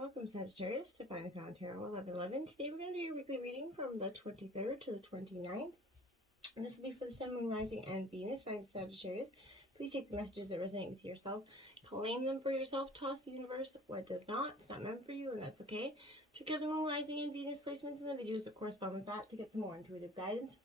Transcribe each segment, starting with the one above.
Welcome, Sagittarius, to Find the Crown Tarot 1111. Today we're going to do your weekly reading from the 23rd to the 29th. And this will be for the Sun, Moon, Rising, and Venus signs of Sagittarius. Please take the messages that resonate with yourself, claim them for yourself, toss the universe what does not. It's not meant for you, and that's okay. Check out the Moon, Rising, and Venus placements in the videos that correspond with that to get some more intuitive guidance.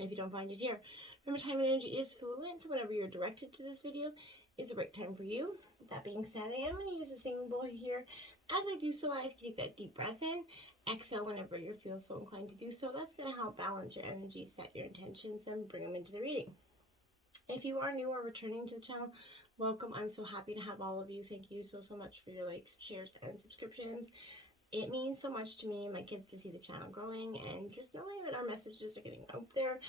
If you don't find it here, remember time and energy is fluid, so whenever you're directed to this video is the right time for you. With that being said, I am going to use a singing bowl here. As I do so, I ask you to take that deep breath in, exhale whenever you feel so inclined to do so. That's going to help balance your energy, set your intentions, and bring them into the reading. If you are new or returning to the channel, welcome. I'm so happy to have all of you. Thank you so much for your likes, shares, and subscriptions. It means so much to me and my kids to see the channel growing, and just knowing that our messages are getting out there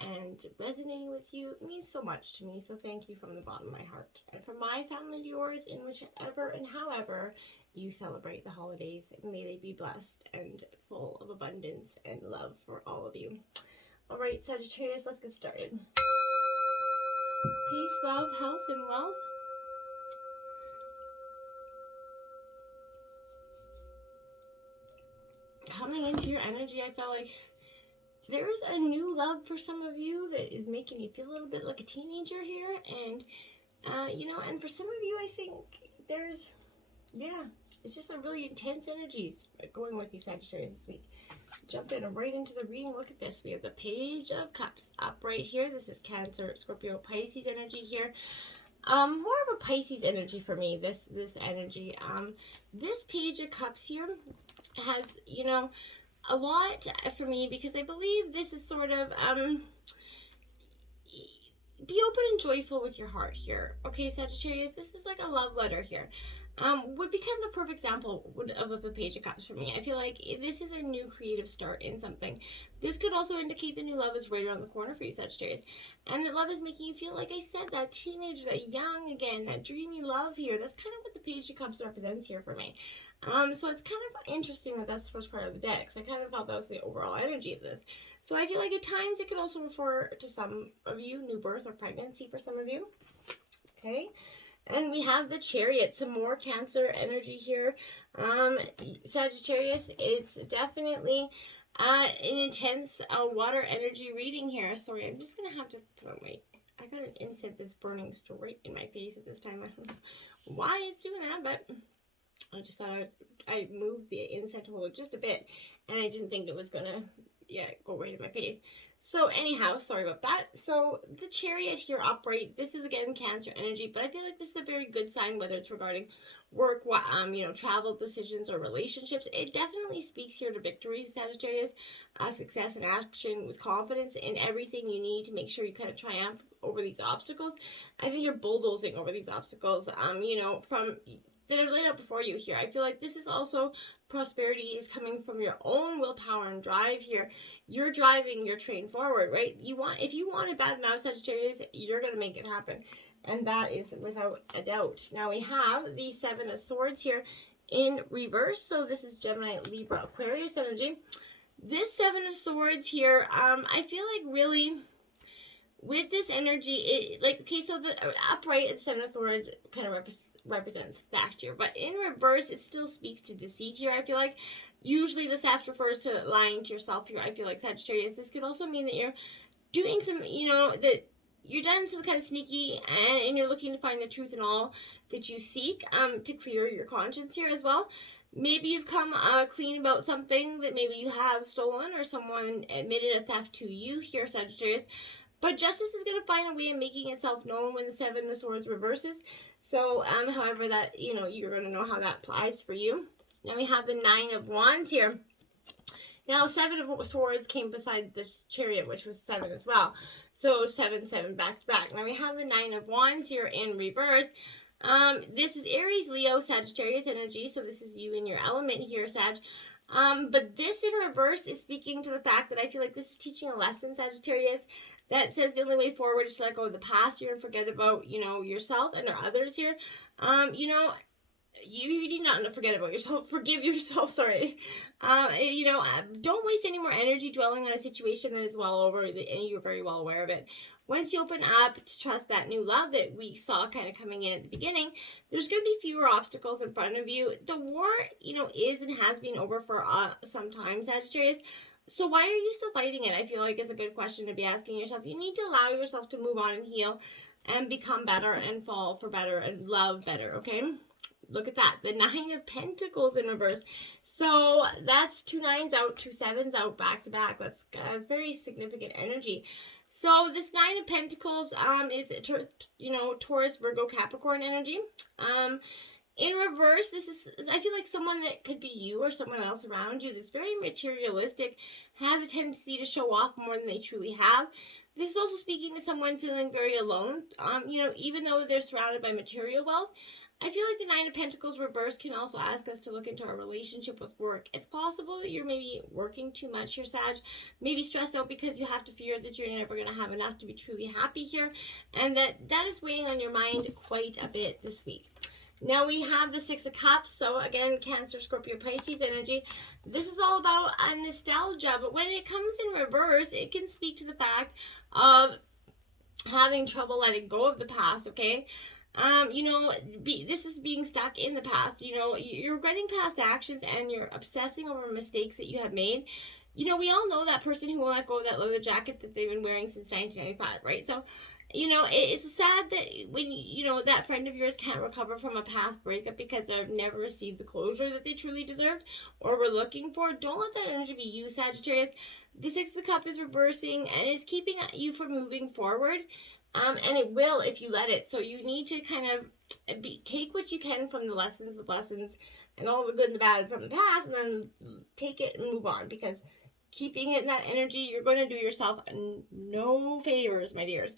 and resonating with you, it means so much to me. So thank you from the bottom of my heart. And from my family to yours, in whichever and however you celebrate the holidays, may they be blessed and full of abundance and love for all of you. All right, Sagittarius, let's get started. Peace, love, health, and wealth. Coming into your energy, I felt like there's a new love for some of you that is making you feel a little bit like a teenager here. And, and for some of you, I think there's, it's just a really intense energies going with you, Sagittarius, this week. Jump in right into the reading. Look at this. We have the Page of Cups up right here. This is Cancer, Scorpio, Pisces energy here. More of a Pisces energy for me, this energy. This Page of Cups here has, a lot for me, because I believe this is sort of, be open and joyful with your heart here. Okay, Sagittarius, this is like a love letter here. Would become the perfect example of a Page of Cups for me. I feel like this is a new creative start in something. This could also indicate the new love is right around the corner for you, Sagittarius. And that love is making you feel, like I said, that teenage, that young again, that dreamy love here. That's kind of what the Page of Cups represents here for me. So it's kind of interesting that that's the first part of the deck. So I kind of thought that was the overall energy of this. So I feel like at times it could also refer to some of you, new birth or pregnancy for some of you. Okay. And we have the Chariot, some more Cancer energy here. Sagittarius, it's definitely an intense water energy reading here. Sorry, I'm just going to have to put on my... I got an incense that's burning straight in my face at this time. I don't know why it's doing that, but I just thought I moved the incense holder just a bit, and I didn't think it was going to, go right in my face. So anyhow, sorry about that. So the Chariot here upright, this is again Cancer energy, but I feel like this is a very good sign, whether it's regarding work, travel decisions or relationships. It definitely speaks here to victory, Sagittarius, success and action with confidence in everything you need to make sure you kind of triumph over these obstacles. I think you're bulldozing over these obstacles, from that are laid out before you here. I feel like this is also prosperity is coming from your own willpower and drive here. You're driving your train forward, right? If you want it bad enough, Sagittarius, you're going to make it happen. And that is without a doubt. Now we have the Seven of Swords here in reverse. So this is Gemini, Libra, Aquarius energy. This Seven of Swords here, I feel like really with this energy, so the upright and Seven of Swords kind of represents theft here, but in reverse it still speaks to deceit here. I feel like usually this theft refers to lying to yourself here. I feel like, Sagittarius, this could also mean that you're doing some, that you're done some kind of sneaky and you're looking to find the truth in all that you seek, to clear your conscience here as well. Maybe you've come clean about something that maybe you have stolen, or someone admitted a theft to you here, Sagittarius. But justice is going to find a way of making itself known when the Seven of Swords reverses. So, however that, you're going to know how that applies for you. Now we have the Nine of Wands here. Now, Seven of Swords came beside this Chariot, which was 7 as well. So, 7, 7 back to back. Now we have the Nine of Wands here in reverse. This is Aries, Leo, Sagittarius energy. So this is you in your element here, Sag. But this in reverse is speaking to the fact that I feel like this is teaching a lesson, Sagittarius, that says the only way forward is to let go of the past here and forget about, yourself and others here. You need not to forget about yourself. Forgive yourself, sorry. Don't waste any more energy dwelling on a situation that is well over, and you're very well aware of it. once you open up to trust that new love that we saw kind of coming in at the beginning, there's going to be fewer obstacles in front of you. The war, is and has been over for some time, Sagittarius. So why are you still fighting it? I feel like is a good question to be asking yourself. You need to allow yourself to move on and heal and become better and fall for better and love better, okay? Look at that. The 9 of Pentacles in reverse. So that's 2 9s out, 2 7s out back to back. That's a very significant energy. So this 9 of Pentacles is, Taurus, Virgo, Capricorn energy. In reverse, this is, I feel like someone that could be you or someone else around you that's very materialistic, has a tendency to show off more than they truly have. This is also speaking to someone feeling very alone, even though they're surrounded by material wealth. I feel like the 9 of Pentacles reverse can also ask us to look into our relationship with work. It's possible that you're maybe working too much here, Sag. Maybe stressed out because you have to fear that you're never going to have enough to be truly happy here. And that is weighing on your mind quite a bit this week. Now we have the 6 of Cups. So again, Cancer, Scorpio, Pisces energy. This is all about a nostalgia. But when it comes in reverse, it can speak to the fact of having trouble letting go of the past, okay? This is being stuck in the past. You're regretting past actions and you're obsessing over mistakes that you have made. We all know that person who won't let go of that leather jacket that they've been wearing since 1995, right? So, it's sad that when, that friend of yours can't recover from a past breakup because they've never received the closure that they truly deserved or were looking for. Don't let that energy be you, Sagittarius. The 6 of Cups is reversing and it's keeping you from moving forward. And it will if you let it. So you need to kind of take what you can from the lessons, and all the good and the bad from the past, and then take it and move on. Because keeping it in that energy, you're going to do yourself no favors, my dears,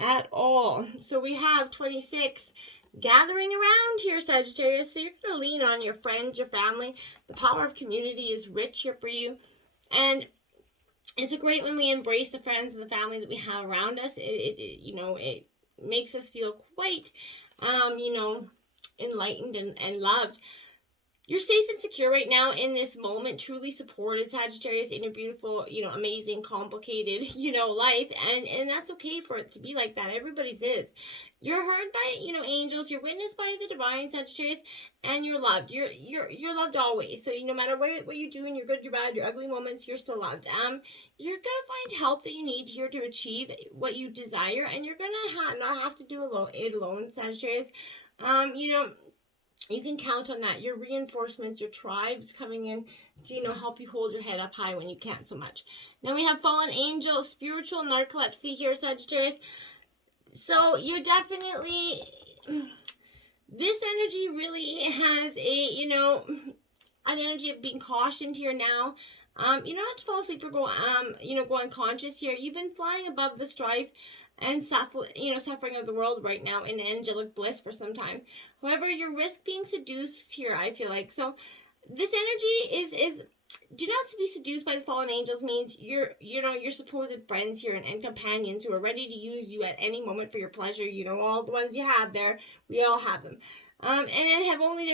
at all. So we have 26 gathering around here, Sagittarius. So you're going to lean on your friends, your family. The power of community is rich here for you. And it's a great when we embrace the friends and the family that we have around us. It makes us feel quite, enlightened and loved. You're safe and secure right now in this moment, truly supported, Sagittarius, in your beautiful, amazing, complicated, life. And that's okay for it to be like that. Everybody's is. You're heard by, angels. You're witnessed by the divine, Sagittarius, and you're loved. You're loved always. So no matter what you do in your good, your bad, your ugly moments, you're still loved. You're gonna find help that you need here to achieve what you desire, and you're gonna not have to do it alone, Sagittarius. You can count on that. Your reinforcements, your tribes coming in to, help you hold your head up high when you can't so much. Now we have fallen angel, spiritual narcolepsy here, Sagittarius. So you're definitely, this energy really has an energy of being cautioned here now. You don't have to fall asleep or go unconscious here. You've been flying above the strife and suffering of the world right now in angelic bliss for some time. However, you risk being seduced here, I feel like. So this energy is do not be seduced by the fallen angels means your supposed friends here and companions who are ready to use you at any moment for your pleasure. All the ones you have there, we all have them. And have only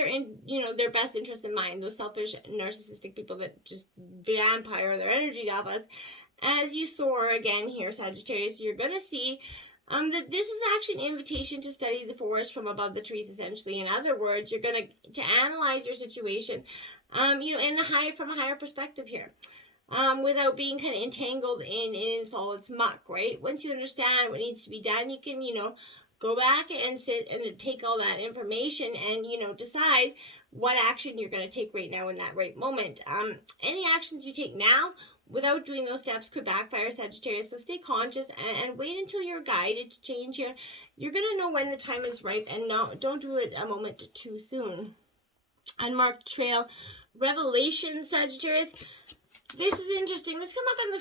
their best interest in mind. Those selfish, narcissistic people that just vampire their energy off us. As you soar again here, Sagittarius, you're going to see that this is actually an invitation to study the forest from above the trees, essentially. In other words, you're going to analyze your situation, from a higher perspective here, without being kind of entangled in all its muck, right? Once you understand what needs to be done, you can, go back and sit and take all that information and, decide what action you're going to take right now in that right moment. Any actions you take now without doing those steps could backfire, Sagittarius. So stay conscious and wait until you're guided to change here. You're going to know when the time is ripe, and don't do it a moment too soon. Unmarked trail, revelation, Sagittarius. This is interesting. This come up in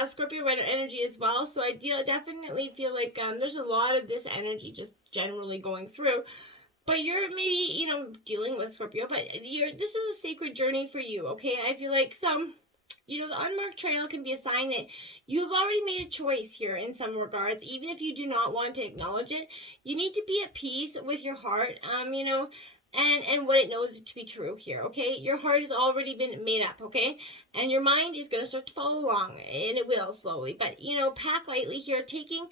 the Scorpio energy as well. So I definitely feel like there's a lot of this energy just generally going through. But you're maybe, dealing with Scorpio. But this is a sacred journey for you, okay? I feel like the unmarked trail can be a sign that you've already made a choice here in some regards, even if you do not want to acknowledge it. You need to be at peace with your heart. and what it knows to be true here, okay? Your heart has already been made up, okay? And your mind is going to start to follow along, and it will slowly. But, pack lightly here, taking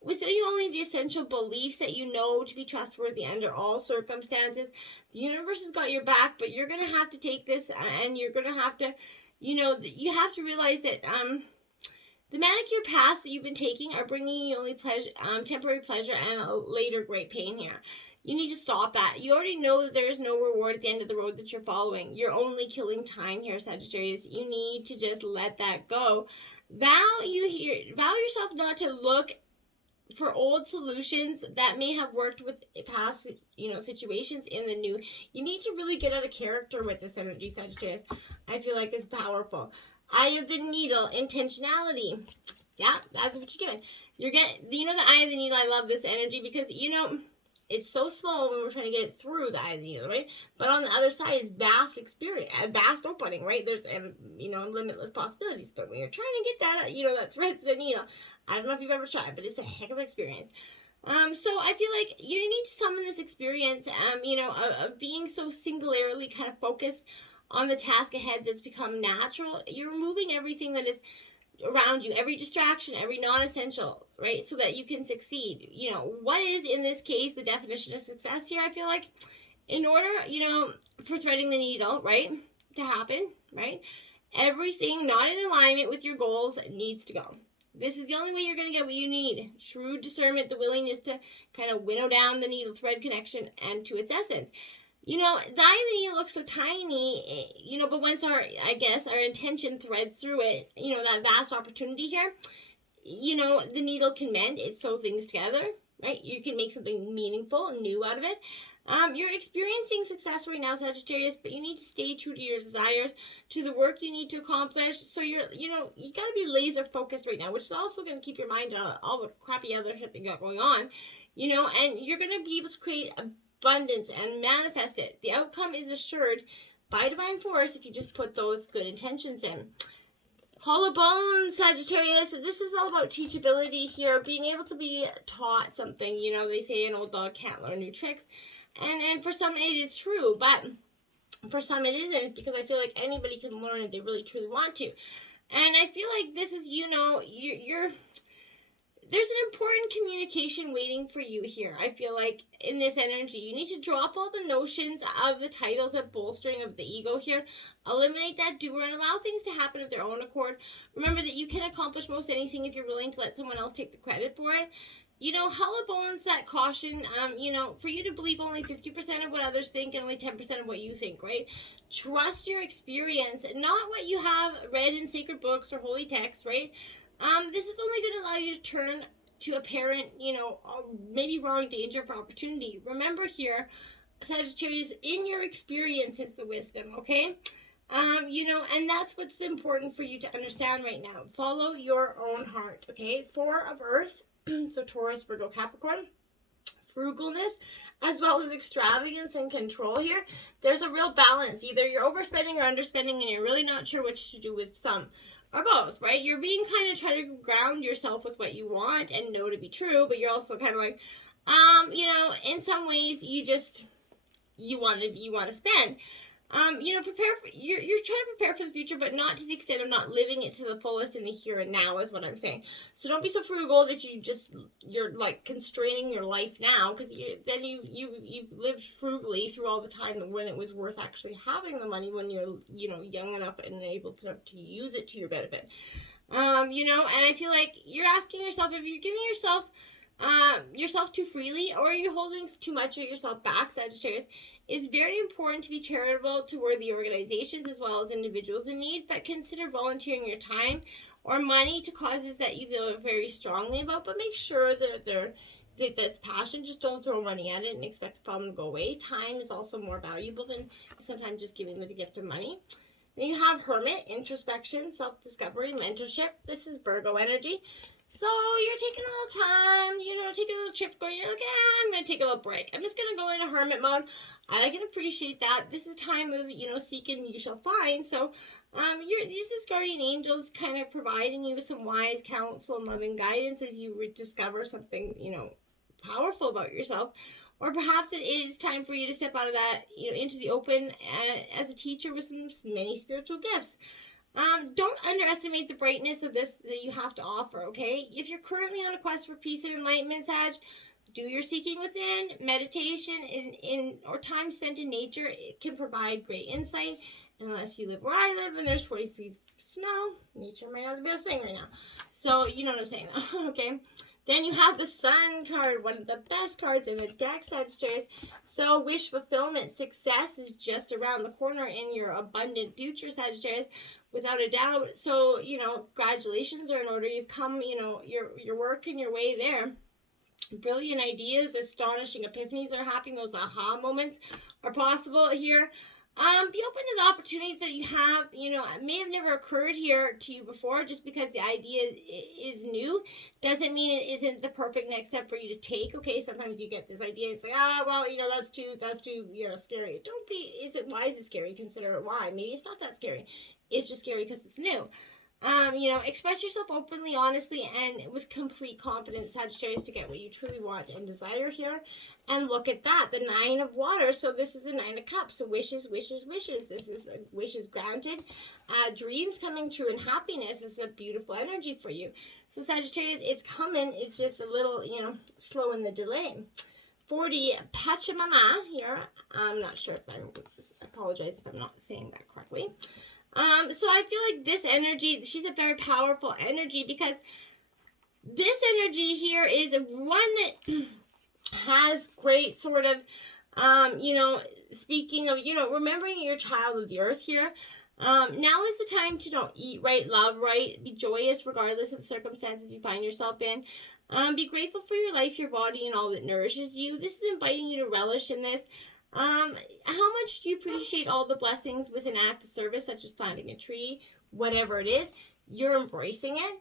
with you only the essential beliefs that you know to be trustworthy under all circumstances. The universe has got your back, but you're going to have to take this, and you're going to have to, you have to realize that the manicure paths that you've been taking are bringing you only pleasure, temporary pleasure and a later great pain here. You need to stop that. You already know that there is no reward at the end of the road that you're following. You're only killing time here, Sagittarius. You need to just let that go. Vow yourself not to look for old solutions that may have worked with past, situations in the new. You need to really get out of character with this energy, Sagittarius. I feel like it's powerful. Eye of the Needle, intentionality. Yeah, that's what you're doing. You're getting, the Eye of the Needle, I love this energy because, it's so small when we're trying to get it through the eye of the needle, right? But on the other side is vast experience, vast opening, right? There's, limitless possibilities. But when you're trying to get that, that thread to the needle, I don't know if you've ever tried, but it's a heck of an experience. So I feel like you need to summon this experience, of being so singularly kind of focused on the task ahead that's become natural. You're removing everything that is around you, every distraction, every non-essential, right? So that you can succeed. What is in this case the definition of success here? I feel like in order, for threading the needle, right, to happen, right, everything not in alignment with your goals needs to go. This is the only way you're going to get what you need. Shrewd discernment, the willingness to kind of winnow down the needle thread connection and to its essence. The eye of the needle looks so tiny, but once our intention threads through it, that vast opportunity here, the needle can mend. It sews things together, right? You can make something meaningful, new out of it. You're experiencing success right now, Sagittarius, but you need to stay true to your desires, to the work you need to accomplish. So you got to be laser focused right now, which is also going to keep your mind on all the crappy other shit that you got going on, and you're going to be able to create abundance and manifest it. The outcome is assured by divine force if you just put those good intentions in. Hollow bones, Sagittarius. This is all about teachability here, being able to be taught something. They say an old dog can't learn new tricks. And for some it is true, but for some it isn't, because I feel like anybody can learn if they really truly want to. And I feel like this is, there's an important communication waiting for you here. I feel like in this energy, you need to drop all the notions of the titles of bolstering of the ego here. Eliminate that doer and allow things to happen of their own accord. Remember that you can accomplish most anything if you're willing to let someone else take the credit for it. Hollow bones, that caution, for you to believe only 50% of what others think and only 10% of what you think, right? Trust your experience, not what you have read in sacred books or holy texts, right? This is only going to allow you to turn to apparent, maybe wrong danger for opportunity. Remember here, Sagittarius, in your experience is the wisdom, okay? And that's what's important for you to understand right now. Follow your own heart, okay? 4 of Earth, so Taurus, Virgo, Capricorn. Frugalness, as well as extravagance and control here. There's a real balance. Either you're overspending or underspending, and you're really not sure what to do with some. Or both, right? You're being kind of trying to ground yourself with what you want and know to be true, but you're also kind of like, in some ways you want to spend. Prepare for, you're trying to prepare for the future, but not to the extent of not living it to the fullest in the here and now is what I'm saying. So don't be so frugal that you're like constraining your life now, because you've lived frugally through all the time when it was worth actually having the money when you're young enough and able to use it to your benefit. And I feel like you're asking yourself if you're giving yourself too freely, or are you holding too much of yourself back, Sagittarius. It's very important to be charitable to worthy organizations as well as individuals in need, but consider volunteering your time or money to causes that you feel very strongly about, but make sure that that's passion. Just don't throw money at it and expect the problem to go away. Time is also more valuable than sometimes just giving the gift of money. Then you have Hermit, introspection, self-discovery, mentorship. This is Virgo energy. So you're taking a little time, taking a little trip, going, you're like, I'm going to take a little break. I'm just going to go into hermit mode. I can appreciate that. This is time of, seek and you shall find. So this is guardian angels kind of providing you with some wise counsel and loving guidance as you discover something, powerful about yourself. Or perhaps it is time for you to step out of that, into the open as a teacher with some many spiritual gifts. Don't underestimate the brightness of this that you have to offer, okay? If you're currently on a quest for peace and enlightenment, Sag, do your seeking within. Meditation or time spent in nature, it can provide great insight. Unless you live where I live and there's 40 feet of snow, nature might not be the best thing right now. So, you know what I'm saying, though, okay? Then you have the Sun card, one of the best cards in the deck, Sagittarius. So wish fulfillment, success is just around the corner in your abundant future, Sagittarius, without a doubt. So, congratulations are in order. You've come, you're working your way there. Brilliant ideas, astonishing epiphanies are happening. Those aha moments are possible here. Be open to the opportunities that you have. May have never occurred here to you before. Just because the idea is new doesn't mean it isn't the perfect next step for you to take. Okay, sometimes you get this idea. It's like, that's too scary. Don't be. Why is it scary? Consider it why. Maybe it's not that scary. It's just scary because it's new. Express yourself openly, honestly, and with complete confidence, Sagittarius, to get what you truly want and desire here. And look at that, the 9 of water. So this is the 9 of cups. So wishes. This is wishes granted. Dreams coming true and happiness is a beautiful energy for you. So Sagittarius, it's coming. It's just a little, slow in the delay. 40 Pachamama here. I'm not sure if I apologize if I'm not saying that correctly. So I feel like this energy, she's a very powerful energy, because this energy here is one that has great sort of, speaking of, remembering your child of the earth here. Now is the time to eat right, love right, be joyous regardless of the circumstances you find yourself in. Be grateful for your life, your body, and all that nourishes you. This is inviting you to relish in this. How much do you appreciate all the blessings with an act of service, such as planting a tree, whatever it is? You're embracing it.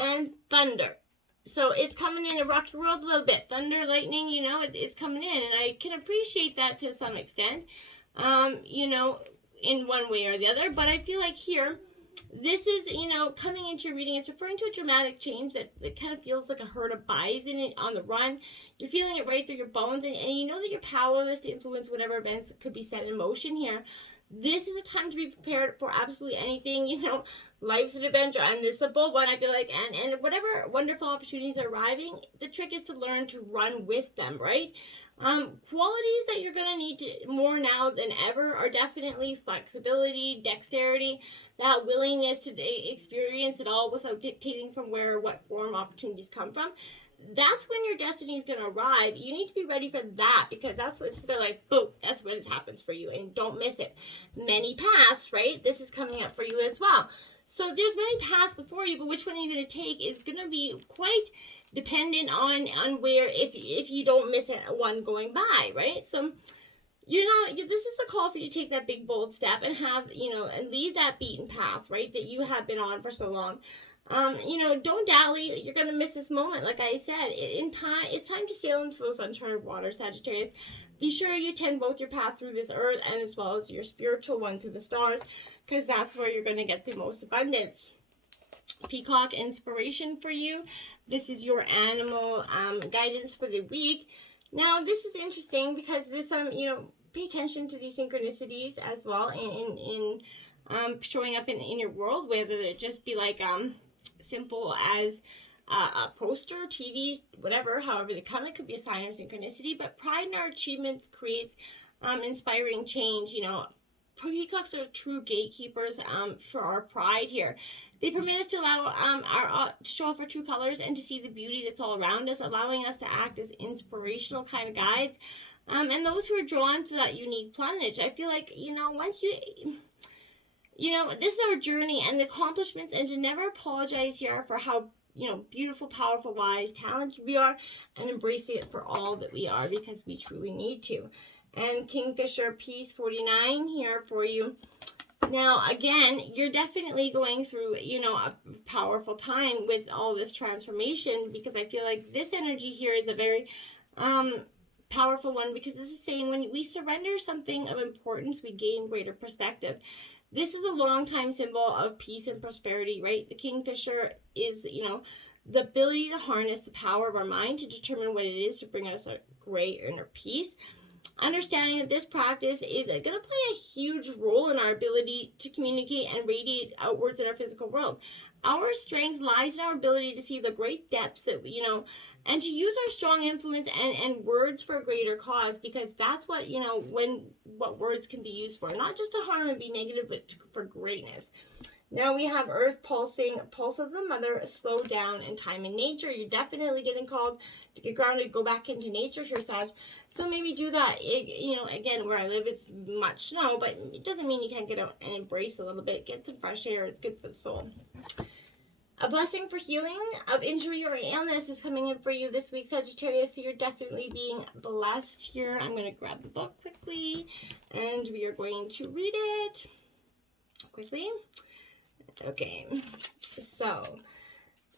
And thunder. So it's coming in a rocky world a little bit. Thunder, lightning, it's coming in. And I can appreciate that to some extent, in one way or the other. But I feel like here, this is, coming into your reading, it's referring to a dramatic change that kind of feels like a herd of bison on the run. You're feeling it right through your bones, and you know that you're powerless to influence whatever events could be set in motion here. This is a time to be prepared for absolutely anything. Life's an adventure, and this is a bold one, I feel like, and whatever wonderful opportunities are arriving, the trick is to learn to run with them, right? Qualities that you're going to need more now than ever are definitely flexibility, dexterity, that willingness to experience it all without dictating from what form opportunities come from. That's when your destiny is going to arrive. You need to be ready for that, because that's what's like, boom, that's when it happens for you, and don't miss it. Many paths, right? This is coming up for you as well. So there's many paths before you, but which one are you going to take is going to be quite dependent on where, if you don't miss one going by, right? So this is the call for you to take that big bold step and have, and leave that beaten path, right, that you have been on for so long. Don't dally. You're going to miss this moment. Like I said, it's time to sail into those uncharted waters, Sagittarius. Be sure you tend both your path through this earth and as well as your spiritual one through the stars, because that's where you're going to get the most abundance. Peacock inspiration for you. This is your animal guidance for the week. Now, this is interesting because this, pay attention to these synchronicities as well in showing up in your world, whether it just be like simple as a poster, TV, whatever, however they come. It could be a sign or synchronicity, but pride in our achievements creates inspiring change. Peacocks are true gatekeepers for our pride here. They permit us to allow to show off our true colors and to see the beauty that's all around us, allowing us to act as inspirational kind of guides. And those who are drawn to that unique plumage, I feel like, once this is our journey and the accomplishments, and to never apologize here for how, beautiful, powerful, wise, talented we are, and embrace it for all that we are, because we truly need to. And Kingfisher Peace 49 here for you. Now, again, you're definitely going through, a powerful time with all this transformation, because I feel like this energy here is a very powerful one, because this is saying when we surrender something of importance, we gain greater perspective. This is a long time symbol of peace and prosperity, right? The Kingfisher is, the ability to harness the power of our mind to determine what it is to bring us a great inner peace. Understanding that this practice is going to play a huge role in our ability to communicate and radiate outwards in our physical world. Our strength lies in our ability to see the great depths that, and to use our strong influence and words for a greater cause, because that's what, what words can be used for. Not just to harm and be negative, but for greatness. Now we have Earth pulsing, pulse of the mother, slow down, and time in nature. You're definitely getting called to get grounded, go back into nature here, Sag. So maybe do that. Again, where I live, it's much snow, but it doesn't mean you can't get out and embrace a little bit. Get some fresh air. It's good for the soul. A blessing for healing of injury or illness is coming in for you this week, Sagittarius, so you're definitely being blessed here. I'm going to grab the book quickly, and we are going to read it quickly. Okay, so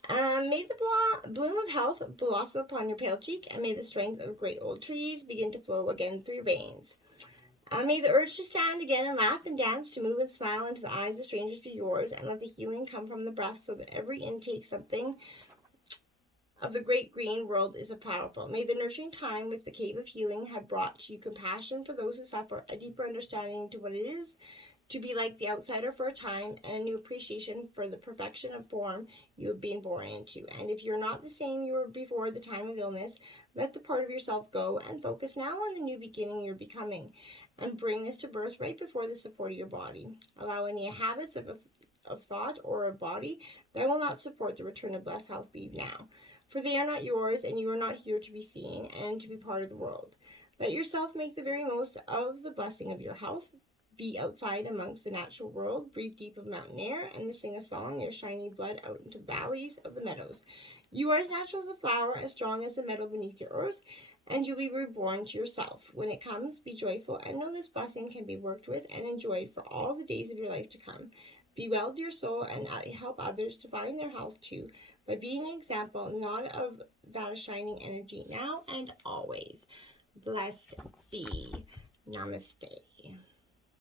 may the bloom of health blossom upon your pale cheek, and may the strength of great old trees begin to flow again through your veins. May the urge to stand again and laugh and dance, to move and smile into the eyes of strangers be yours, and let the healing come from the breath, so that every intake something of the great green world is powerful. May the nurturing time with the cave of healing have brought to you compassion for those who suffer, a deeper understanding to what it is to be like the outsider for a time, and a new appreciation for the perfection of form you have been born into. And if you're not the same you were before the time of illness, let the part of yourself go and focus now on the new beginning you're becoming, and bring this to birth right before the support of your body. Allow any habits of thought or a body that will not support the return of blessed health leave now, for they are not yours, and you are not here to be seen and to be part of the world. Let yourself make the very most of the blessing of your health. Be outside amongst the natural world, breathe deep of mountain air, and sing a song, your shiny blood out into valleys of the meadows. You are as natural as a flower, as strong as the metal beneath your earth, and you'll be reborn to yourself. When it comes, be joyful, and know this blessing can be worked with and enjoyed for all the days of your life to come. Be well to your soul, and help others to find their health too, by being an example, not of that shining energy, now and always. Blessed be. Namaste.